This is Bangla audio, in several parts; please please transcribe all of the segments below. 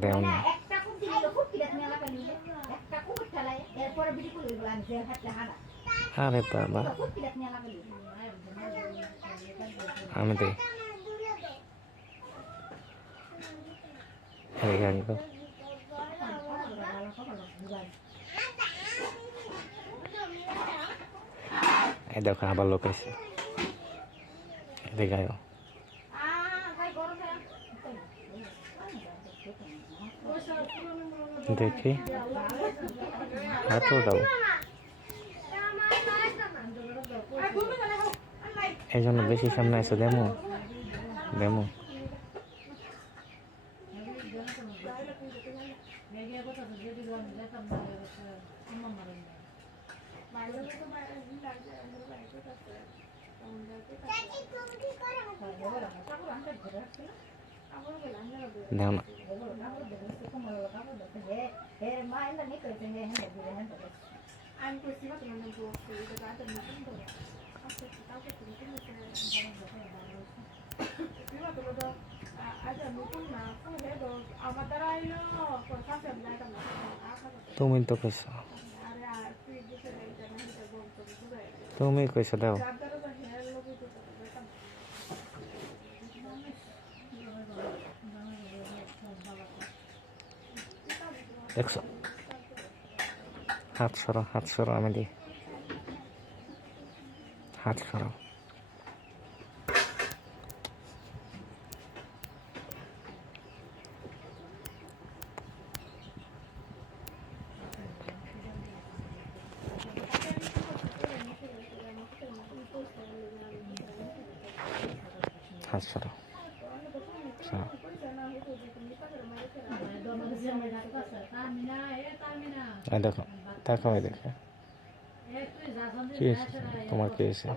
দেও না আরে বাবা আমি দে এই গান তো এই দেখো আবার লোক আছে এদিকে আয়ো দেখি হাতও দাও এই জন্য বেশি সামনে আছে দেমো দেমো দেও না তুমি তো কইছো তুমি কইছো দাও দেখছো হাত সরো আমি দিই হাত সরো হাত সরো দেখো দেখো দেখো কি তোমার কি হয়েছে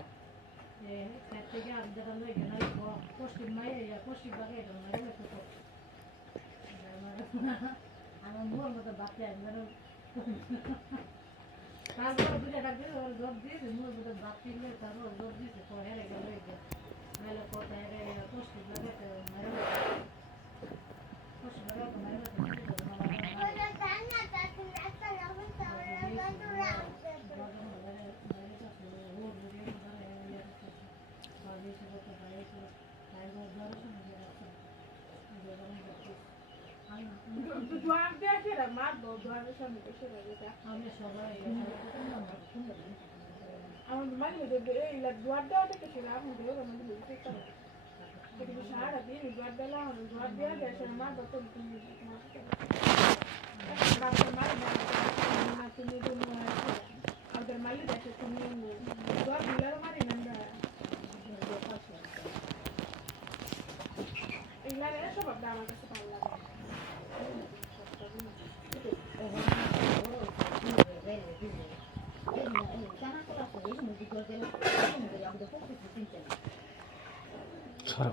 সরো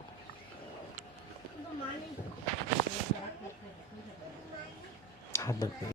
হাত